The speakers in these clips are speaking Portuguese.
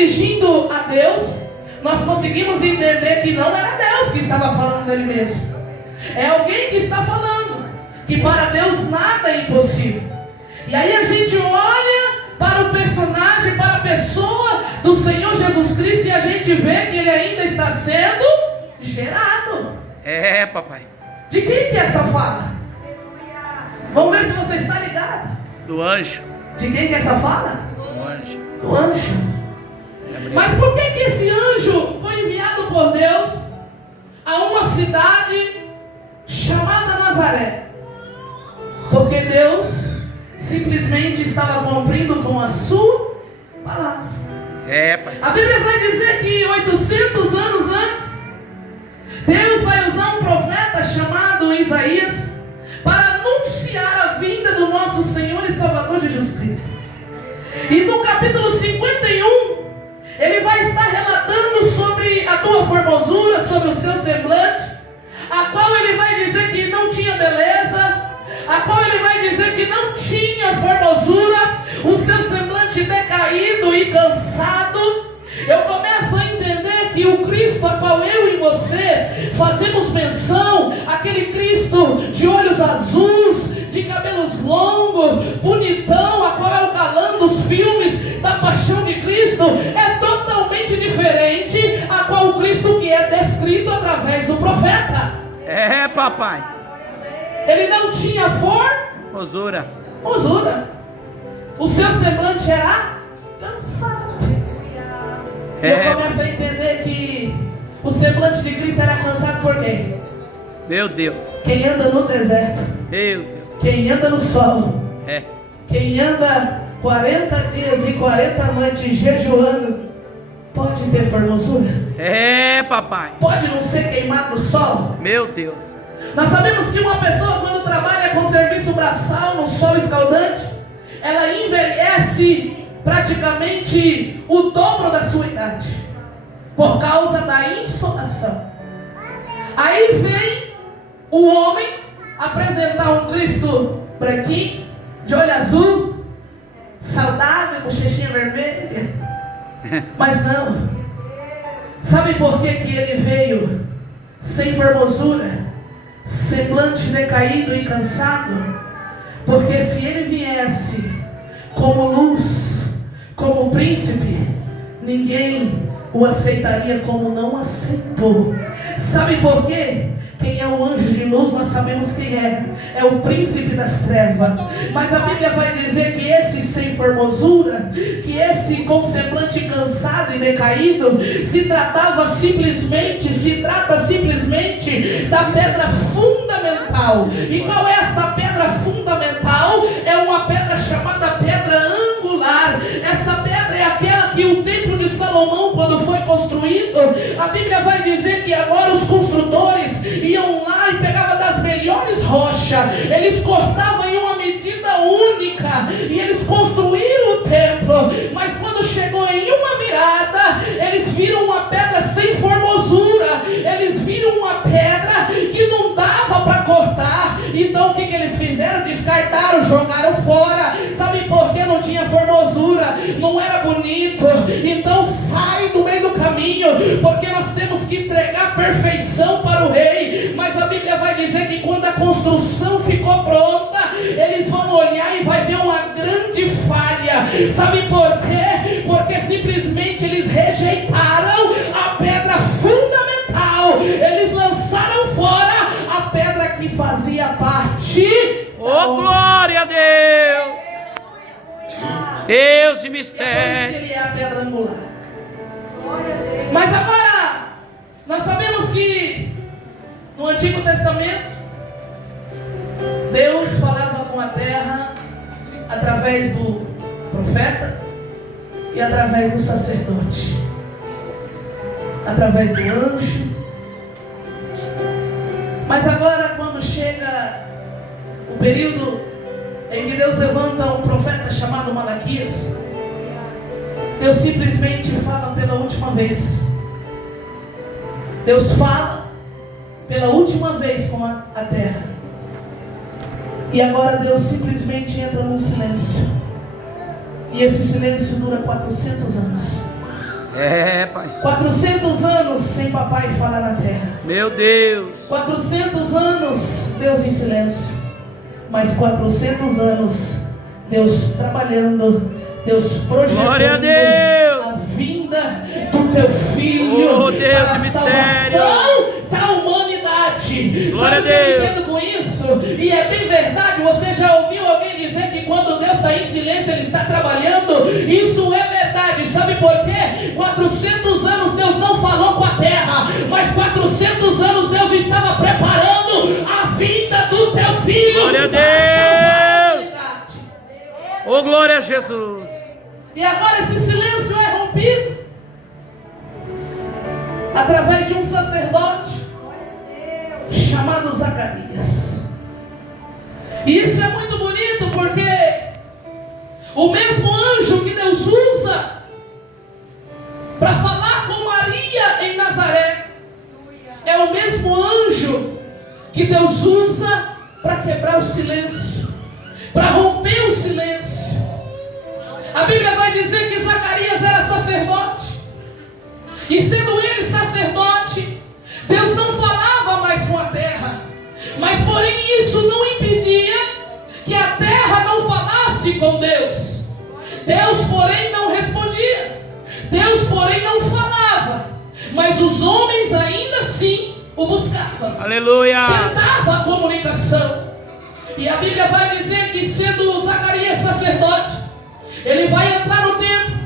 dirigindo a Deus, nós conseguimos entender que não era Deus que estava falando dele mesmo. É alguém que está falando que para Deus nada é impossível. E aí a gente olha para o personagem, para a pessoa do Senhor Jesus Cristo, e a gente vê que ele ainda está sendo gerado. É, papai. De quem que é essa fala? Vamos ver se você está ligado. Do anjo. De quem que é essa fala? Do anjo. Do anjo. Mas por que esse anjo foi enviado por Deus a uma cidade chamada Nazaré? Porque Deus simplesmente estava cumprindo com a sua palavra. É, pai. A Bíblia vai dizer que 800 anos antes, Deus vai usar um profeta chamado Isaías para anunciar a vinda do nosso Senhor e Salvador Jesus Cristo. E no capítulo 51, ele vai estar relatando sobre a tua formosura, sobre o seu semblante, a qual ele vai dizer que não tinha beleza, a qual ele vai dizer que não tinha formosura, o seu semblante decaído e cansado. Eu começo a entender que o Cristo a qual eu e você fazemos menção, aquele Cristo de olhos azuis, de cabelos longos, bonitão, a qual é o galã dos filmes da paixão de Cristo, é totalmente diferente a qual o Cristo que é descrito através do profeta. É, papai. Ele não tinha formosura. O seu semblante era cansado. Eu começo a entender que o semblante de Cristo era cansado por quê? Meu Deus. Quem anda no deserto. Meu Deus. Quem anda no sol. É. Quem anda 40 dias e 40 noites jejuando, pode ter formosura? É, papai. Pode não ser queimado no sol? Meu Deus. Nós sabemos que uma pessoa, quando trabalha com serviço braçal no sol escaldante, ela envelhece praticamente o dobro da sua idade, por causa da insolação. Aí vem o homem apresentar um Cristo branquinho, de olho azul, saudável, bochechinha vermelha. Mas não. Sabe por que ele veio sem formosura, semblante decaído e cansado? Porque se ele viesse como luz, como príncipe, ninguém o aceitaria como não aceitou. Sabe por quê? Quem é o anjo de luz, nós sabemos quem é. É o príncipe das trevas. Mas a Bíblia vai dizer que esse sem formosura, que esse com semblante cansado e decaído, se trata simplesmente da pedra fundamental. E qual é essa pedra fundamental? É uma pedra chamada pedra angular. Essa pedra é aquela que o templo de Salomão, quando foi construído, a Bíblia vai dizer que agora os construtores iam lá e pegavam das melhores rochas, eles cortavam em uma medida única e eles construíram o templo. Mas quando chegou em uma virada, eles viram uma pedra sem formosura, eles viram uma pedra que não dava para cortar. Então o que eles fizeram? Descartaram, jogaram fora. Sabe por que não tinha formosura? Não era bonito. Então sai do meio do caminho, porque nós temos que entregar perfeição para o rei. Mas a Bíblia vai dizer que quando a construção ficou pronta, eles vão olhar e vai ver uma grande falha. Sabe por quê? Porque simplesmente eles rejeitaram a pedra fundamental. Eles lançaram fora a pedra que fazia parte. Oh, glória a Deus! Deus de mistério. Ele é a pedra angular. Mas agora, nós sabemos que no Antigo Testamento, Deus falava com a terra através do profeta e através do sacerdote, através do anjo. Mas agora, quando chega o período em que Deus levanta um profeta chamado Malaquias, Deus simplesmente fala pela última vez. Deus fala pela última vez com a terra. E agora Deus simplesmente entra num silêncio. E esse silêncio dura 400 anos. papai. 400 anos sem papai falar na terra. Meu Deus. 400 anos Deus em silêncio. Mas 400 anos Deus trabalhando, Deus projetando. Glória a Deus. A vinda do teu filho Oh, Deus, para a que salvação da humanidade. Glória Sabe o a que eu Deus. entendo com isso? E é bem verdade. Você já ouviu alguém dizer que quando Deus está em silêncio Ele está trabalhando? Isso é verdade. Sabe por quê? 400 anos Deus não falou com a terra, mas 400 anos Deus estava preparando a vinda do teu filho. Glória a para salvar a Deus. humanidade. Oh, glória a Jesus. E agora esse silêncio é rompido através de um sacerdote chamado Zacarias. E isso é muito bonito, porque o mesmo anjo que Deus usa para falar com Maria em Nazaré é o mesmo anjo que Deus usa para quebrar o silêncio, para romper o silêncio. A Bíblia vai dizer que Zacarias era sacerdote, e sendo ele sacerdote, Deus não falava mais com a terra, mas porém isso não impedia que a terra não falasse com Deus. Deus porém não respondia, Deus porém não falava, mas os homens ainda assim o buscavam. Aleluia. Tentava a comunicação. E a Bíblia vai dizer que sendo Zacarias sacerdote, ele vai entrar no templo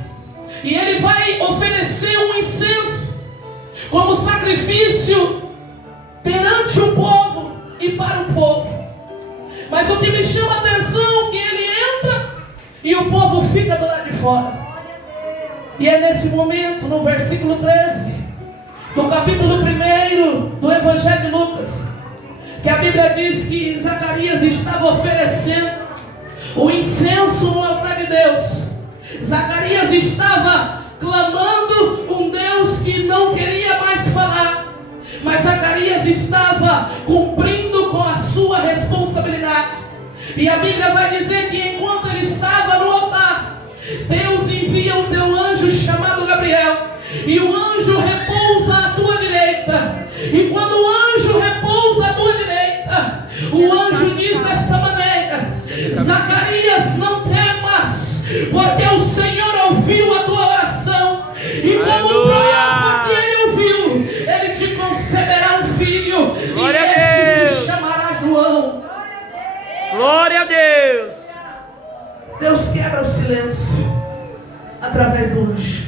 e ele vai oferecer um incenso como sacrifício perante o povo e para o povo. Mas o que me chama a atenção é que ele entra e o povo fica do lado de fora. E é nesse momento, no versículo 13 do capítulo 1 do Evangelho de Lucas, que a Bíblia diz que Zacarias estava oferecendo o incenso no altar de Deus. Zacarias estava clamando um Deus que não queria mais falar, mas Zacarias estava cumprindo com a sua responsabilidade. E a Bíblia vai dizer que enquanto ele estava no altar, Deus envia o teu anjo chamado Gabriel, e o anjo repousa à tua direita. E quando o anjo repousa à tua direita, o anjo diz dessa maneira: Zacarias, não temas, porque o Senhor ouviu a tua oração, e como prova que ele ouviu, ele te conceberá um filho, Glória e a esse Deus. se chamará João. Glória a Deus. Deus quebra o silêncio através do anjo.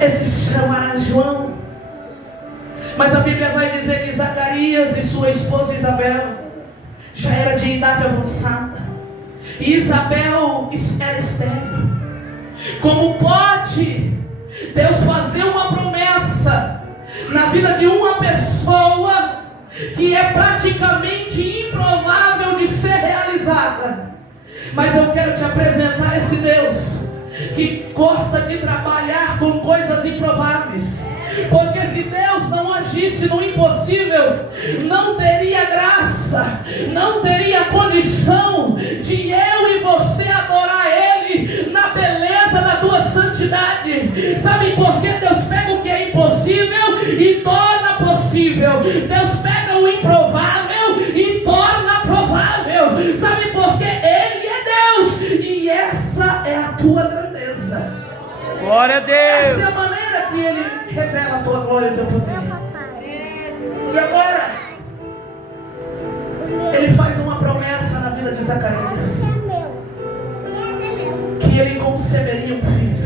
Esse se chamará João. Mas a Bíblia vai dizer que Zacarias e sua esposa Isabel já era de idade avançada, e Isabel era estéril. Como pode Deus fazer uma promessa na vida de uma pessoa que é praticamente improvável de ser realizada? Mas eu quero te apresentar esse Deus que gosta de trabalhar com coisas improváveis. Porque se Deus não agisse no impossível, não teria graça, não teria condição de eu e você adorar Ele na beleza da tua santidade. Sabe por que Deus pega o que é impossível e torna possível? Deus pega o improvável e torna provável. Sabe por que Ele é Deus, e essa é a tua grandeza. Glória a Deus. Essa é a maneira que Ele revela a tua glória e o teu poder. E agora Ele faz uma promessa na vida de Zacarias, que ele conceberia um filho.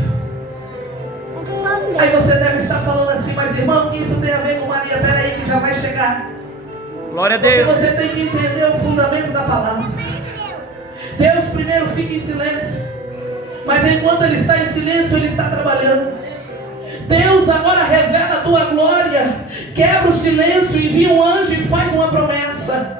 Aí você deve estar falando assim: mas irmão, o que isso tem a ver com Maria? Espera aí que já vai chegar. Glória a Porque Deus. você tem que entender o fundamento da palavra. Deus primeiro fica em silêncio, mas enquanto Ele está em silêncio, Ele está trabalhando. Deus agora revela a tua glória, quebra o silêncio, envia um anjo e faz uma promessa.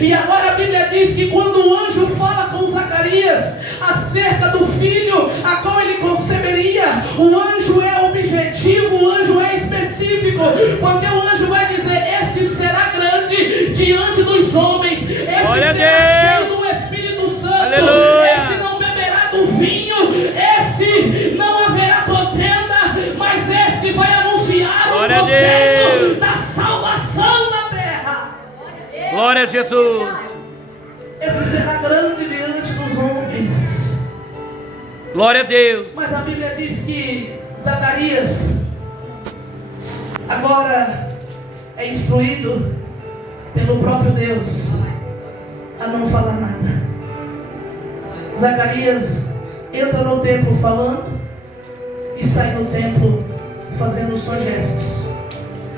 E agora a Bíblia diz que quando o anjo fala com Zacarias acerca do filho a qual ele conceberia, o anjo é objetivo, o anjo é específico, porque o anjo vai dizer: esse será grande diante dos homens, esse Glória será cheio do Espírito Santo, Aleluia. esse não beberá do vinho, esse não haverá contenda, Deus. da salvação na terra. Glória a Jesus. Esse será grande diante dos homens. Glória a Deus. Mas a Bíblia diz que Zacarias agora é instruído pelo próprio Deus a não falar nada. Zacarias entra no templo falando e sai do templo fazendo só gestos,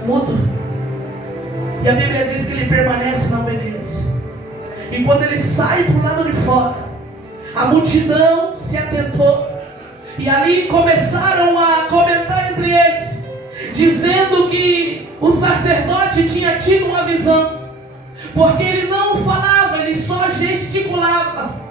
mudo. E a Bíblia diz que ele permanece na obediência. E quando ele sai para o lado de fora, a multidão se atentou e ali começaram a comentar entre eles, dizendo que o sacerdote tinha tido uma visão, porque ele não falava, ele só gesticulava.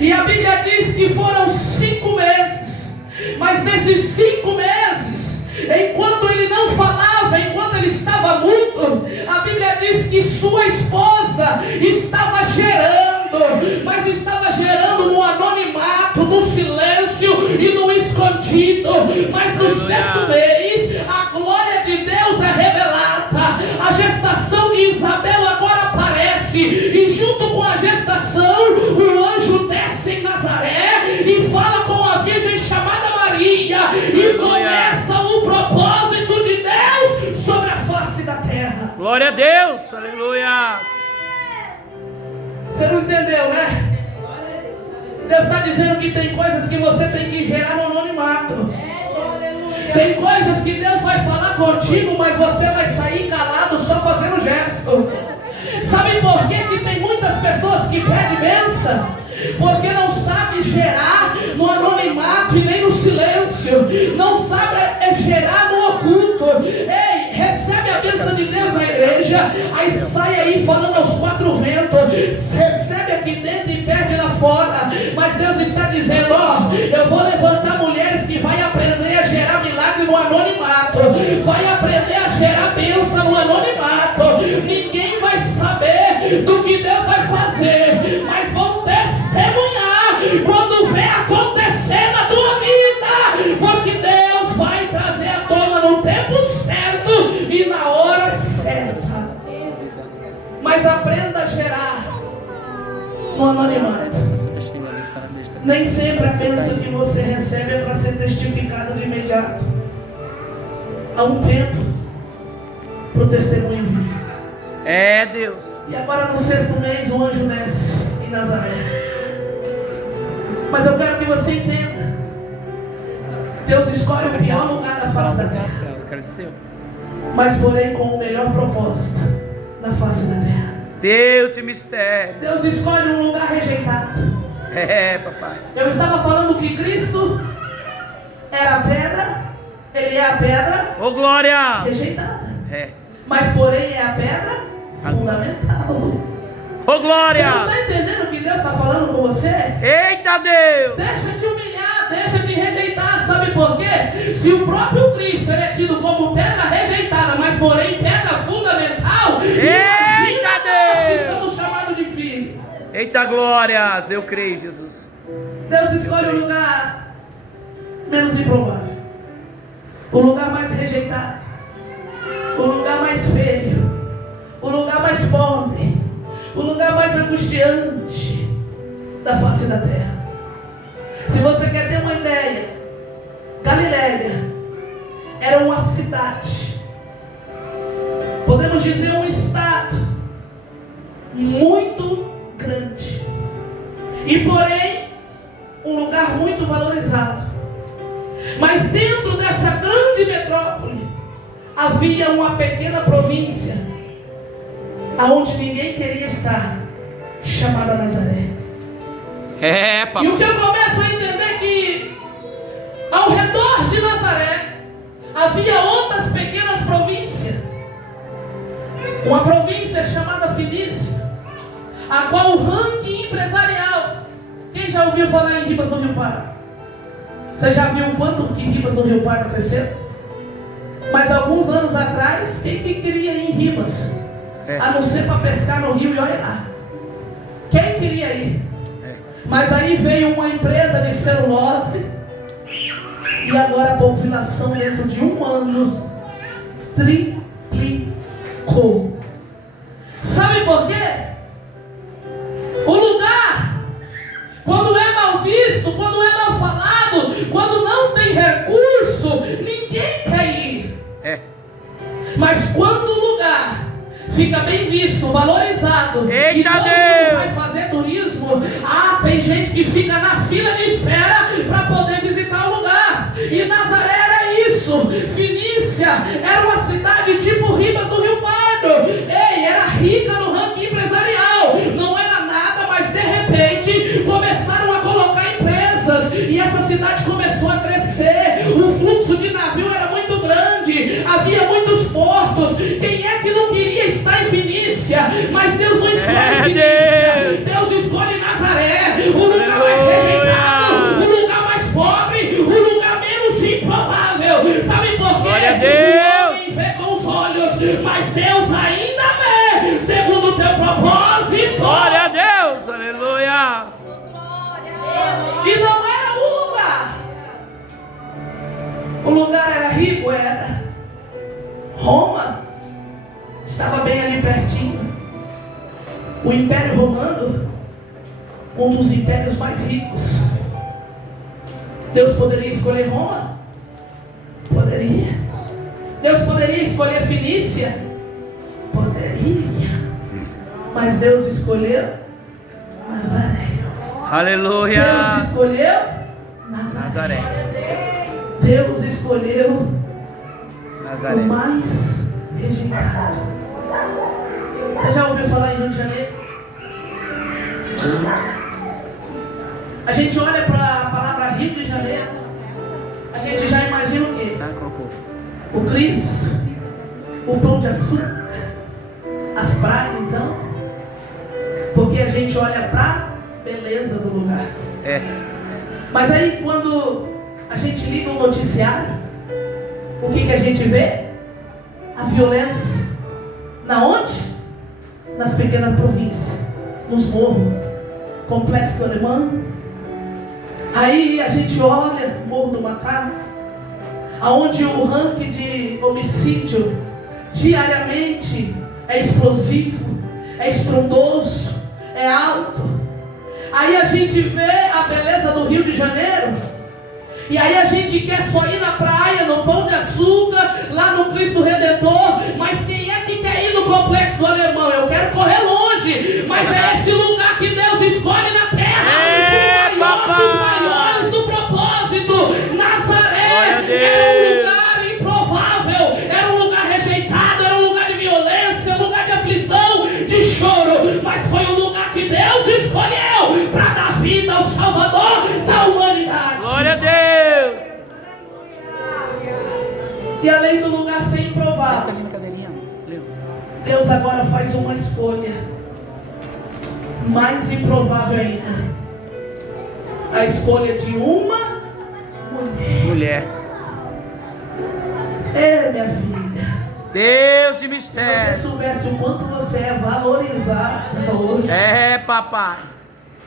E a Bíblia diz que foram 5 meses, mas nesses 5 meses, enquanto ele não falava, enquanto ele estava mudo, a Bíblia diz que sua esposa estava gerando, mas estava gerando no anonimato, no silêncio e no escondido. Mas no 6º mês, a glória de Deus é revelada. A gestação de Isabel agora aparece, e junto com a gestação, o anjo desce em Nazaré e fala com a virgem chamada Maria, e começa o propósito de Deus sobre a face da terra. Glória a Deus. Aleluia. Você não entendeu, né? Deus está dizendo que tem coisas que você tem que gerar no anonimato. Tem coisas que Deus vai falar contigo, mas você vai sair calado só fazendo gesto. Sabe por que tem muitas pessoas que pedem bênção? Porque não sabe gerar no anonimato e nem no silêncio. Não sabe gerar no oculto. Ei, recebe a bênção de Deus na igreja, aí sai aí falando aos 4 ventos, recebe aqui dentro e perde lá fora. Mas Deus está dizendo, ó, eu vou levantar mulheres que vai aprender a gerar milagre no anonimato, vai aprender a gerar bênção no anonimato. Ninguém vai saber do que Deus vai fazer, mas vão testemunhar quando vê acontecer na tua vida, porque Deus vai trazer à tona no tempo certo e na hora certa. Mas aprenda a gerar no anonimato. Nem sempre a bênção que você recebe é para ser testificada de imediato. Há um tempo para o testemunho vir. É Deus. E agora no 6º mês o anjo desce em Nazaré. Mas eu quero que você entenda, Deus escolhe o pior lugar da face da terra, mas porém com o melhor propósito na face da terra. Deus de mistério. Deus escolhe um lugar rejeitado. É, papai. Eu estava falando que Cristo era a pedra, Ele é a pedra rejeitada. É. Mas porém é a pedra fundamental. Ô glória! Você não está entendendo o que Deus está falando com você? Eita Deus! Deixa de humilhar, deixa de rejeitar. Sabe por quê? Se o próprio Cristo ele é tido como pedra rejeitada, mas porém pedra fundamental, eita nós que Deus! somos chamados de filhos. Eita glórias! Eu creio, Jesus. Deus escolhe o lugar menos improvável, o lugar mais rejeitado, o lugar mais feio, o lugar mais pobre, o lugar mais angustiante da face da terra. Se você quer ter uma ideia, Galileia era uma cidade, podemos dizer um estado muito grande, e porém um lugar muito valorizado. Mas dentro dessa grande metrópole havia uma pequena província aonde ninguém queria estar, chamada Nazaré. É, papai. E o que eu começo a entender é que ao redor de Nazaré havia outras pequenas províncias. Uma província chamada Fenícia, a qual o ranking empresarial. Quem já ouviu falar em Ribas do Rio Pardo? Você já viu o quanto que Ribas do Rio Pardo cresceu? Mas alguns anos atrás, quem que queria ir em Ribas? A não ser para pescar no rio, e olha lá. Quem queria ir? Mas aí veio uma empresa de celulose, e agora a população dentro de um ano triplicou. Sabe por quê? O lugar, quando é mal visto, quando é mal falado, quando não tem recurso, ninguém quer ir. Mas quando o lugar fica bem visto, valorizado, e todo mundo vai fazer turismo, tem gente que fica na fila de espera para poder visitar o lugar. E Nazaré era isso. Fenícia era uma cidade tipo Ribas do Rio Pardo. Era rica no ranking empresarial. Não era nada, mas de repente começaram a colocar empresas e essa cidade começou a crescer. O fluxo de navio era muito grande, havia muitos portos. Quem é que não queria estar em Fenícia? Mas Deus não escolhe Fenícia, Deus escolhe Nazaré, o lugar mais rejeitado, o lugar mais pobre, o lugar menos improvável. Sabe por quê? O homem vê com os olhos, mas Deus ainda vê segundo o teu propósito. Glória a Deus, aleluia. E não era o lugar. O lugar era rico, era. Roma estava bem ali pertinho. O Império Romano, um dos impérios mais ricos. Deus poderia escolher Roma? Poderia. Deus poderia escolher Fenícia? Poderia. Mas Deus escolheu Nazaré. Aleluia. Deus escolheu Nazaré. Deus escolheu Nazaré. o mais rejeitado. Você já ouviu falar em Rio de Janeiro? A gente olha para a palavra Rio de Janeiro, a gente já imagina o quê? O Cristo, o Pão de Açúcar, as praias, então. Porque a gente olha para a beleza do lugar. Mas aí quando a gente liga o noticiário, o que a gente vê? A violência. Na onde? Nas pequenas províncias, nos morros, Complexo do Alemão. Aí a gente olha Morro do Macaco, aonde o ranking de homicídio diariamente é explosivo, é estrondoso, é alto. Aí a gente vê a beleza do Rio de Janeiro, e aí a gente quer só ir na praia, no Pão de Açúcar, lá no Cristo Redentor. Mas quem é que quer ir no Complexo do Alemão? Eu quero correr longe, mas é esse lugar que Deus escolhe na terra, o maior dos maiores do propósito. Nazaré era um lugar improvável, era um lugar rejeitado, era um lugar de violência, um lugar de aflição, de choro, mas foi um lugar que Deus escolheu para dar vida ao Salvador da humanidade. Glória a Deus. E além do lugar ser improvável, Deus agora faz uma escolha mais improvável ainda. A escolha de uma mulher. Minha filha, Deus de se mistério. você soubesse o quanto você é valorizada hoje. Papai.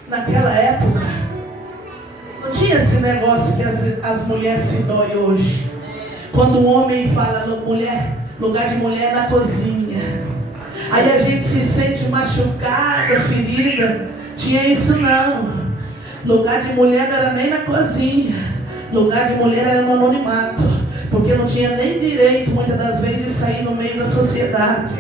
Naquela época não tinha esse negócio que as mulheres se doem hoje. Quando o homem fala mulher, lugar de mulher é na cozinha, aí a gente se sente machucada, ferida. Tinha isso não. Lugar de mulher não era nem na cozinha. Lugar de mulher era no anonimato, porque não tinha nem direito muitas das vezes de sair no meio da sociedade.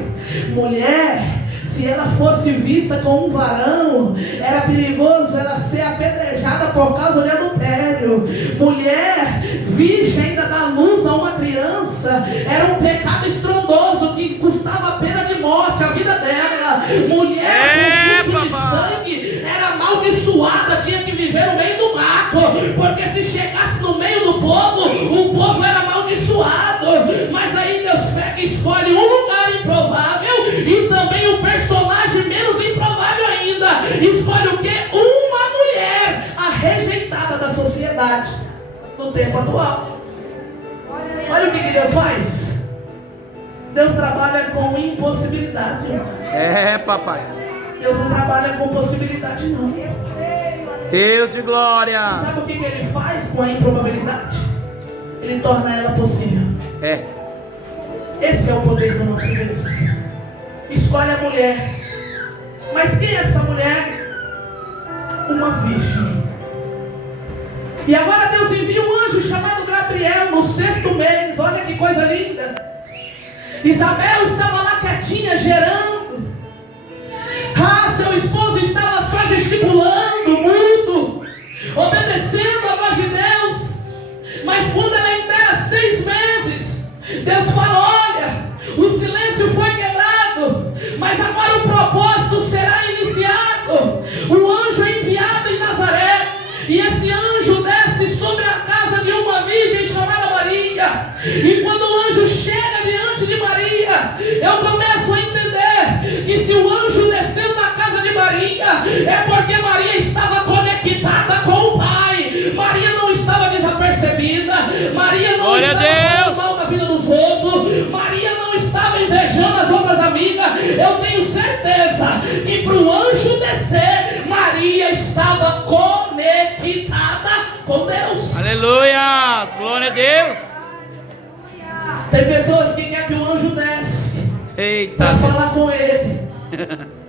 Mulher, se ela fosse vista com um varão, era perigoso ela ser apedrejada por causa de adultério. Mulher virgem ainda dar luz a uma criança era um pecado estrondoso que custava a pena de morte a vida dela. Mulher com fluxo de sangue era amaldiçoada, tinha que viver no meio do mato, porque se chegasse no meio do povo, o povo era amaldiçoado. Mas aí Deus pega e escolhe um lugar improvável e também um personagem menos improvável ainda. Escolhe o quê? Uma mulher, a rejeitada da sociedade no tempo atual. Olha o que Deus faz. Deus trabalha com impossibilidade. Papai. Deus não trabalha com possibilidade, não. Deus de glória. Sabe o que Ele faz com a improbabilidade? Ele torna ela possível. Esse Esse é o poder do nosso Deus. Escolhe a mulher. Mas quem é essa mulher? Uma virgem. E agora Deus envia um anjo chamado Gabriel no 6º mês. Olha que coisa linda. Isabel estava lá quietinha, gerando. Seu esposo estava só gesticulando, mudo, obedecendo a voz de Deus. Mas quando ela enterra 6 meses, Deus fala: olha, o silêncio foi quebrado, mas agora o propósito será iniciado. O anjo é enviado em Nazaré, e esse anjo desce sobre a casa de uma virgem chamada Maria. E quando o anjo chega diante de Maria, eu começo a entender que se o anjo desceu na casa de Maria, é porque Maria estava conectada com o Pai. Maria não estava desapercebida. Maria não Glória estava falando mal da vida dos outros. Maria não estava invejando as outras amigas. Eu tenho certeza que para o anjo descer, Maria estava conectada com Deus. Aleluia! Glória a Deus! Tem pessoas que querem que o anjo desce Eita! para falar com ele,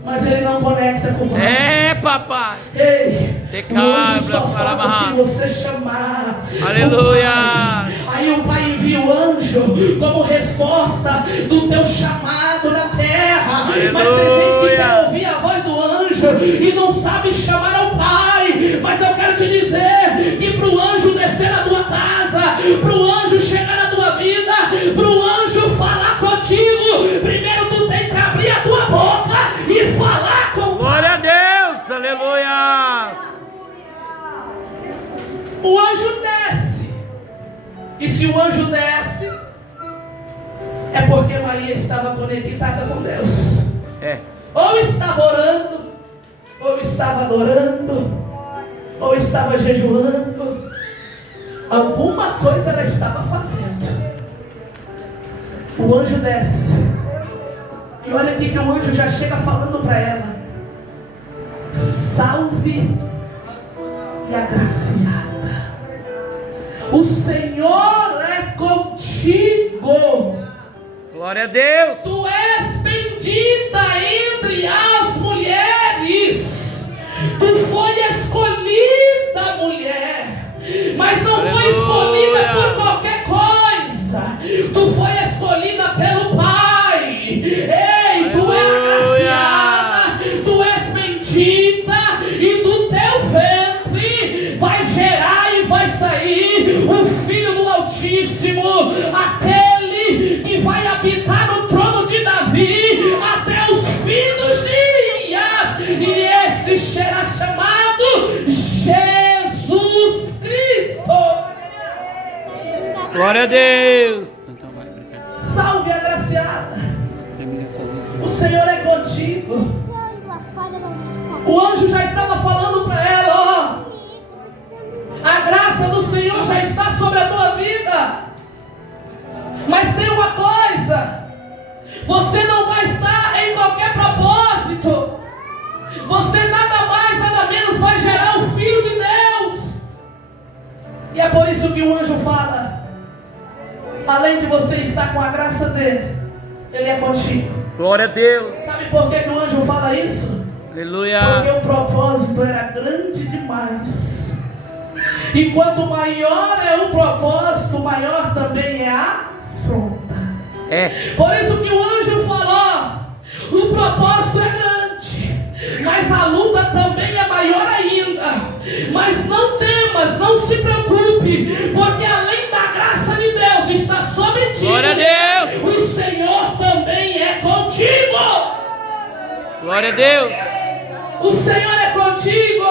mas ele não conecta com o Pai. É, papai! Ei, o anjo só Decabra, fala se você chamar. Aleluia! Aí o Pai envia o anjo como resposta do teu chamado na terra. Aleluia. Mas tem gente que quer ouvir a voz do anjo e não sabe chamar ao Pai. Mas eu quero te dizer que para o anjo descer na tua casa, para o anjo chegar na tua vida, para o anjo falar contigo, primeiro tu tem que abrir a tua boca e falar com o Pai. Glória a Deus! Aleluia! O anjo desce. E se o anjo desce, é porque Maria estava conectada com Deus. É. Ou estava orando, ou estava adorando, ou estava jejuando. Alguma coisa ela estava fazendo. O anjo desce. E olha aqui que o anjo já chega falando para ela: salve e agraciada, o Senhor é contigo. Glória a Deus! Tu és bendita entre as mulheres. Tu foi escolhida, mulher, mas não foi escolhida por qualquer coisa. Tu foi escolhida pelo Pai. Ei, tu és agraciada, tu és bendita, e do teu ventre vai gerar e vai sair o Filho do Altíssimo, aquele que vai habitar no trono de Davi até os fins dos dias, e esse será chamado Jesus Cristo. Glória a Deus! Salve, agraciada, o Senhor é contigo. O anjo já estava falando para ela: ó, a graça do Senhor já está sobre a tua vida. Mas tem uma coisa: você não vai estar em qualquer propósito. Você nada mais, nada menos vai gerar o Filho de Deus. E é por isso que o anjo fala: além de você estar com a graça dele, ele é contigo. Glória a Deus! Sabe por que o anjo fala isso? Aleluia! Porque o propósito era grande demais. E quanto maior é o propósito, maior também é a afronta. É. Por isso que o anjo falou: o propósito é grande, mas a luta também é maior ainda. Mas não temas, não se preocupe, porque além da graça de Deus está sobre ti, Glória a Deus! o Senhor também é contigo. Glória a Deus! O Senhor é contigo.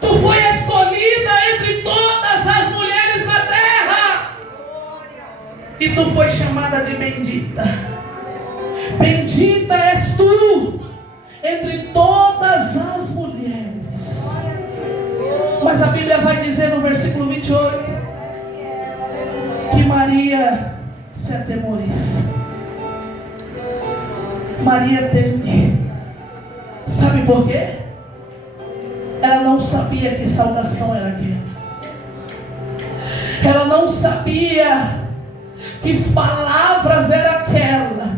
Tu foi escolhida entre todas as mulheres na terra, e tu foi chamada de bendita. Bendita és tu entre todas as mulheres. Mas a Bíblia vai dizer no versículo 28 que Maria se atemoriza. Maria teme. Sabe por quê? Ela não sabia que saudação era aquela. Ela não sabia Que palavras era aquela?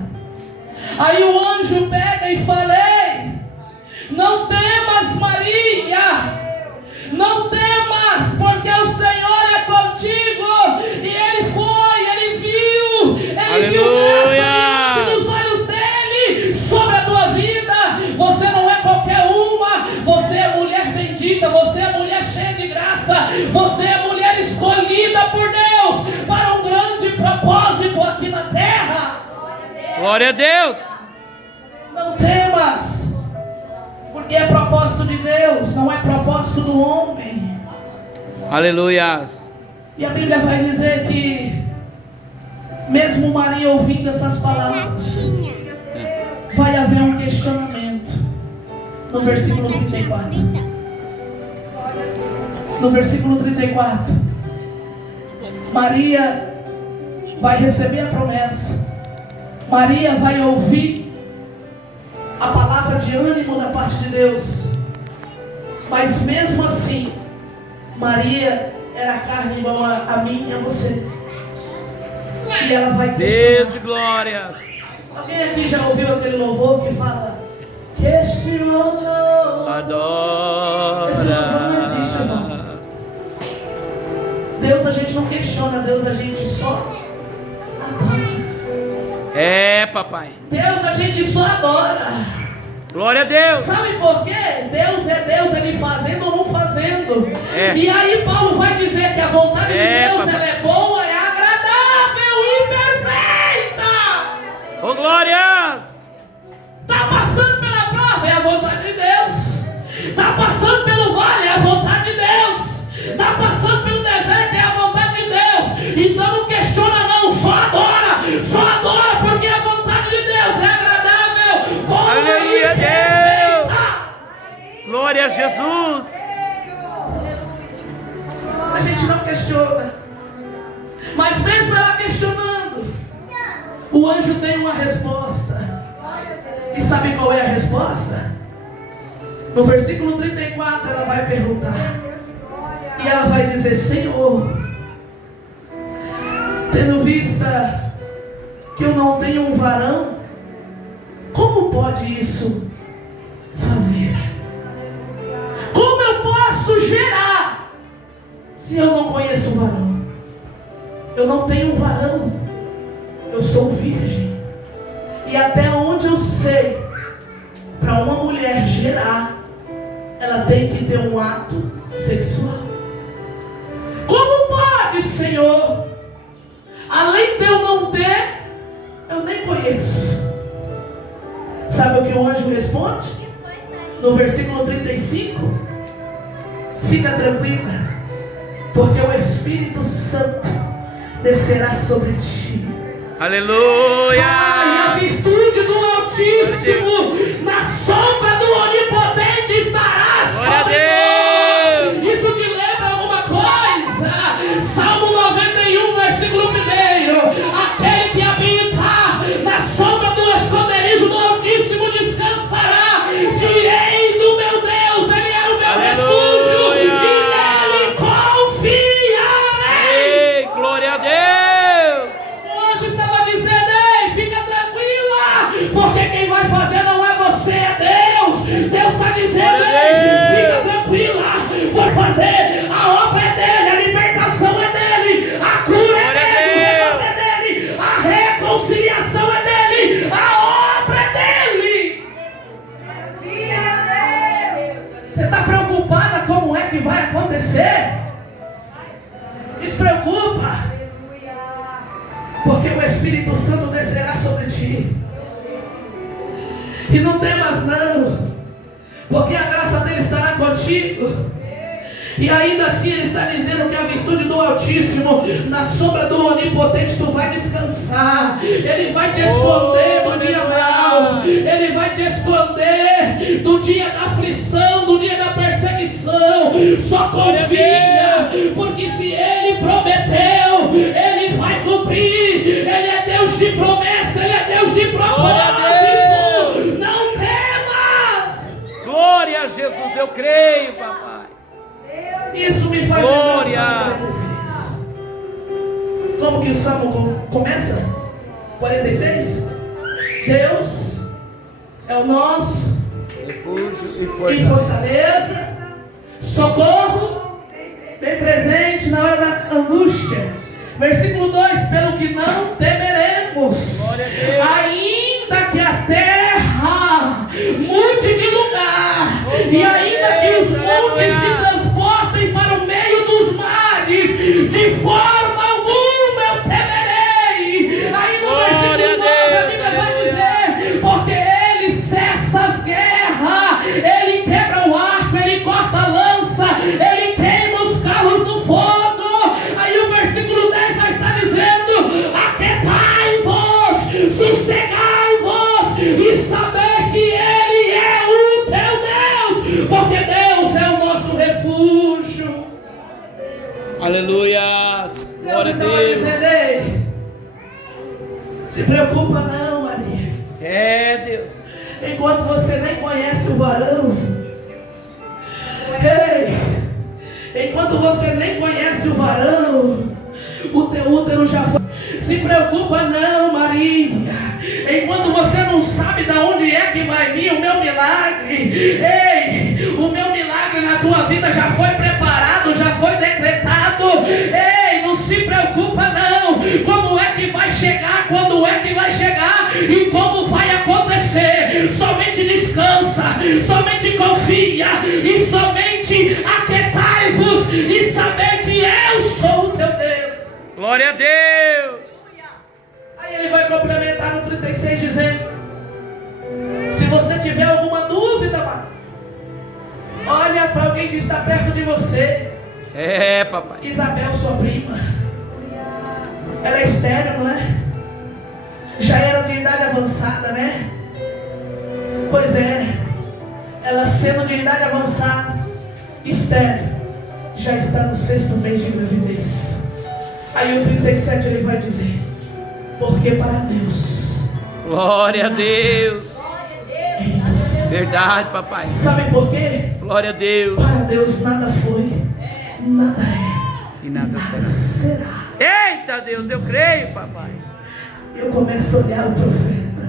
Aí o anjo pega e fala: ei, não temas, Maria, não temas, porque o Senhor é contigo. E ele foi, ele viu graça diante dos olhos dele sobre a tua vida. Você não é qualquer uma, você é mulher bendita, você é mulher cheia de graça, você é mulher escolhida por Deus para um grande propósito aqui na terra. Glória a Deus. Não temas, porque é propósito de Deus, não é propósito do homem. Aleluias. E a Bíblia vai dizer que mesmo Maria ouvindo essas palavras, vai haver um questionamento. No versículo 34. No versículo 34, Maria vai receber a promessa. Maria vai ouvir a palavra de ânimo da parte de Deus. Mas mesmo assim, Maria era carne igual a mim e a você. E ela vai questionar. Deus de glória. Alguém aqui já ouviu aquele louvor que fala: questionou? Adora. Esse louvor não existe, irmão. Deus a gente não questiona, Deus a gente só adora. É, papai. Deus a gente só adora. Glória a Deus. Sabe por quê? Deus é Deus, ele fazendo ou não fazendo. É. E aí Paulo vai dizer que a vontade de Deus, papai, ela é boa, é agradável e perfeita. Oh, glórias. Está passando pela prova, é a vontade de Deus. Está passando pelo vale, é a vontade de Deus. Está passando pelo deserto, é a vontade de Deus. Então não questiona não, só adora, porque a vontade de Deus é agradável, boa e perfeita. Glória a Jesus. A gente não questiona, mas mesmo ela questionando, o anjo tem uma resposta. E sabe qual é a resposta? No versículo 34 ela vai perguntar, e ela vai dizer: Senhor, tendo vista que eu não tenho um varão, como pode isso fazer? Como eu posso gerar se eu não conheço um varão? Eu não tenho um varão, eu sou virgem. E até onde eu sei, para uma mulher gerar, ela tem que ter um ato sexual. Como pode, Senhor? Além de eu não ter, eu nem conheço. Sabe o que o anjo responde? No versículo 35: fica tranquila, porque o Espírito Santo descerá sobre ti. Aleluia. E a virtude do Altíssimo, na sombra do Onipotente, estará sobre nós. Isso te lembra alguma coisa? Salmo 91, versículo 1: aquele que habita na sombra do esconderijo do Altíssimo descansará. Direi do meu Deus, ele é o meu refúgio, e nele confiarei. Ei, glória a Deus. O anjo estava dizendo: ei, fica tranquila, porque quem vai fazer não é você, é Deus. Deus está dizendo: ei, fica tranquila, por fazer, a obra é dele, a libertação é dele, a cura é dele, o perdão é dele, a reconciliação é dele, a obra é dele. Você está preocupada como é que vai acontecer? Despreocupa, porque o Espírito Santo descerá sobre ti. E não temas não, porque a graça dele estará contigo. E ainda assim ele está dizendo que a virtude do Altíssimo, na sombra do Onipotente tu vai descansar. Ele vai te esconder do dia mau, ele vai te esconder do dia da aflição, do dia da perseguição. Só confia, porque se ele prometeu, ele vai cumprir. Ele é Deus de promessa, ele é Deus de propósito. Não temas. Glória a Jesus, eu creio, papai. Isso me faz glória. lembrar, Como que o salmo começa? 46. Deus é o nosso refúgio e fortaleza, socorro bem presente na hora da angústia. Versículo 2: pelo que não temeremos, ainda que a terra mude de lugar, e ainda que os montes se transportem para o meio dos mares, de forma alguma eu temerei. Aí no versículo 9 a Bíblia vai dizer: porque ele cessa as guerras, ele quebra o arco, ele corta a lança, ele queima os carros no fogo. Aí o versículo 10 vai estar dizendo: aquietai-vos, sossegai-vos e saber que ele é o teu Deus, porque Deus é o nosso refúgio. Aleluia. Deus estava dizendo: ei, se preocupa não, Maria. É, Deus. Enquanto você nem conhece o varão, ei, enquanto você nem conhece o varão, o teu útero já foi. Se preocupa não, Maria. Enquanto você não sabe de onde é que vai vir o meu milagre, ei, o meu milagre na tua vida já foi preparado, já foi decretado. Ei, não se preocupa não. Como é que vai chegar? Quando é que vai chegar? E como vai acontecer? Somente descansa, somente confia e somente aquietai-vos e saber que eu sou o teu Deus. Glória a Deus. Aí ele vai complementar no 36 dizendo: se você tiver alguma dúvida, olha para alguém que está perto de você. É, papai. Isabel, sua prima, ela é estéril, não é? Já era de idade avançada, né? Pois é, ela sendo de idade avançada, estéril, já está no 6º mês de gravidez. Aí o 37 ele vai dizer: porque para Deus, glória a Deus, é impossível. Verdade, papai. Sabe por quê? Glória a Deus. Para Deus nada foi, nada é E nada será. Eita Deus, eu creio, papai. Eu começo a olhar o profeta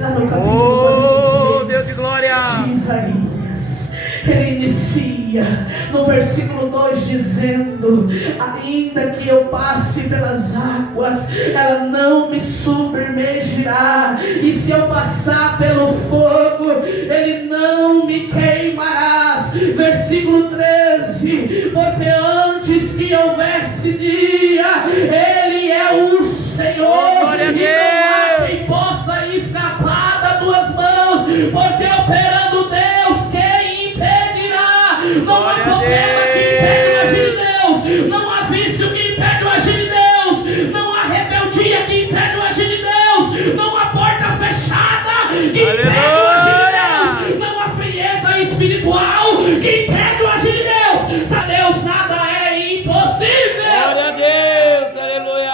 lá no capítulo 43 Deus de glória, de Isaías. Ele inicia no versículo 2 dizendo: ainda que eu passe pelas águas, ela não me submergirá, e se eu passar pelo fogo, ele não me queimarás. Versículo 13: porque antes que houvesse dia, ele é o Senhor, e não há quem possa escapar das tuas mãos, porque operando Deus, quem impedirá? Não há problema que impede o agir de Deus, não há vício que impede o agir de Deus, não há rebeldia que impede o agir de Deus, não há porta fechada que impede o agir de Deus, não há frieza espiritual que impede o agir de Deus. A Deus nada é impossível. Glória a Deus, aleluia.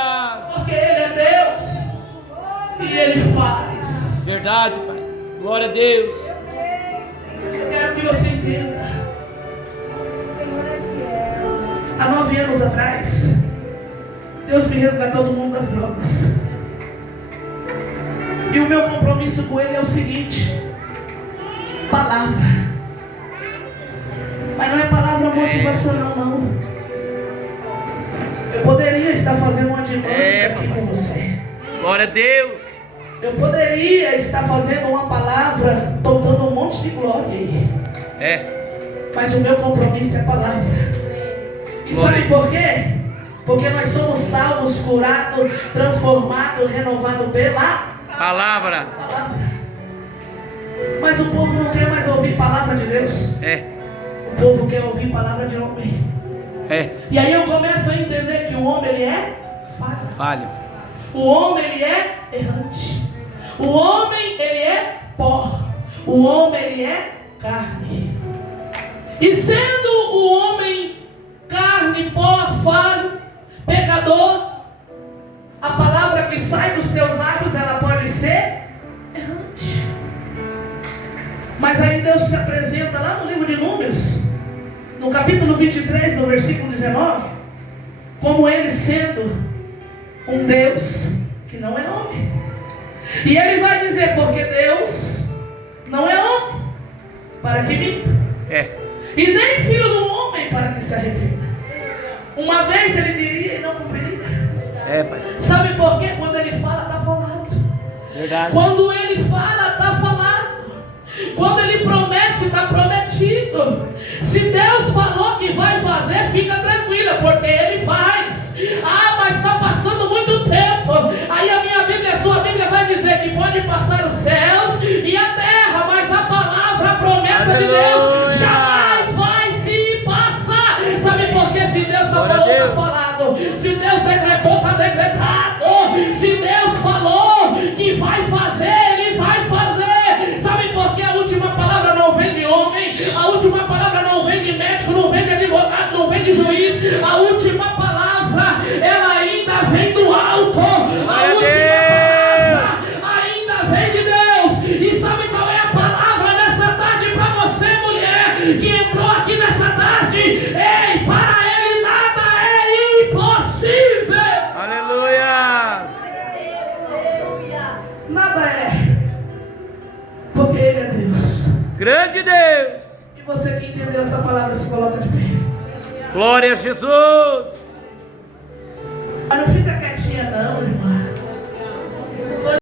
Porque Ele é Deus e Ele faz. Verdade, pai. Glória a Deus. Eu quero que você entenda. Há 9 anos atrás, Deus me resgatou do mundo das drogas. E o meu compromisso com Ele é o seguinte: palavra. Mas não é palavra motivacional, não. Eu poderia estar fazendo uma dinâmica aqui com você. Glória a Deus. Eu poderia estar fazendo uma palavra, soltando um monte de glória aí. Mas o meu compromisso é palavra. E sabe por quê? Porque nós somos salvos, curados, transformados, renovados pela palavra. Mas o povo não quer mais ouvir palavra de Deus. O povo quer ouvir palavra de homem. E aí eu começo a entender que o homem ele é falho. O homem ele é errante. O homem ele é pó. O homem ele é carne. E sendo o homem carne, pó, falho, pecador, a palavra que sai dos teus lábios ela pode ser errante. Mas aí Deus se apresenta lá no livro de Números, no capítulo 23, no versículo 19, como Ele sendo Um Deus que não é homem. E ele vai dizer, porque Deus não é homem para que minta. E nem filho do homem para que se arrependa. Uma vez ele diria e não cumpriria. Pai. Sabe por quê? Quando ele fala, está falado. Verdade. Quando ele fala, está falado. Quando ele promete, está prometido. Se Deus falou que vai fazer, fica tranquila, porque ele faz. Ah, mas está passando muito tempo. Aí a minha Bíblia, a sua Bíblia vai dizer que pode passar os céus e a terra, mas a palavra, a promessa de Deus jamais vai se passar. Sabe por quê? Se Deus está falando, está falado. Se Deus decretou, está decretado. Se Deus falou que vai fazer, ele vai fazer. Sabe por quê? A última palavra não vem de homem, a última palavra não vem de médico, não vem de advogado, não vem de juiz. A última palavra, ela ainda vem do alto. A última palavra ainda vem de Deus. E sabe qual é a palavra nessa tarde para você, mulher, que entrou aqui nessa tarde? Ei, para ele nada é impossível. Aleluia. Nada é, porque ele é Deus. Grande Deus. E você que entendeu essa palavra, se coloca de pé. Glória a Jesus.